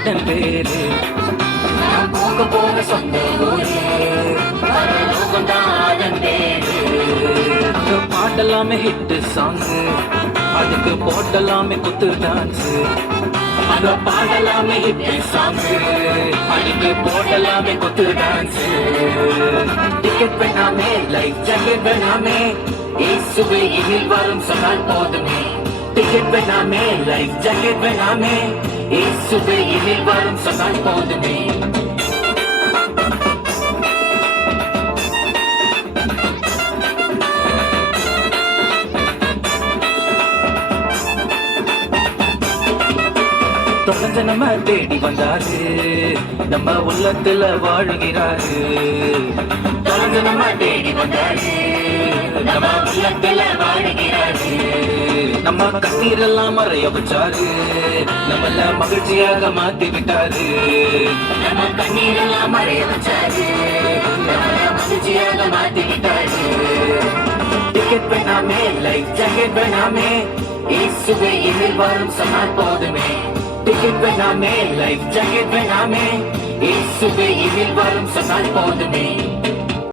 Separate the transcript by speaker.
Speaker 1: அதன் பேரு.
Speaker 2: நான் போக போக சொந்த ஊரு.
Speaker 1: பாடலாமே ஹிட் சாங் அதுக்கு போடலாமே குத்து டான்ஸ் அங்க பாடலாமே ஹிட் சாங் அதுக்கு போடலாமே குத்து டான்ஸ் டிக்கெட் வேணாமே லைஃப் ஜாக்கெட் வேணாமே. இயேசுவே இதில் வரும் சொன்னால் போதுமே. ஜக்கெட் வேணாமே லைஃப் ஜக்கெட் வேணாமே இயேசுவே இதில் வரும் சொன்னால் போதுமே. தொடர்ந்து நம்ம தேடி வந்தாரு. நம்ம உள்ளத்துல வாழுகிறாரு. தொடர்ந்து நம்ம தேடி வந்தாரு. நம்ம உள்ளத்துல வாழுகிறாரு. அம்மா கண்ணீர் எல்லாம் மறைய வச்சாரு. நம்மள மகிழ்ச்சியாக மாத்தி விட்டாரு.
Speaker 2: நம்ம கண்ணீரெல்லாம் மறைய வச்சாரு. நம்மள மகிழ்ச்சியாக மாத்தி விட்டாரு.
Speaker 1: டிக்கெட் வேணாமே லைஃப் ஜாக்கெட் வேணாமே. இயேசுவே இதில் வரும் சொன்னால் போதுமே. டிக்கெட் வேணாமே லைஃப் ஜாக்கெட் வேணாமே. இயேசுவே இதில் வரும் சொன்னால் போதுமே.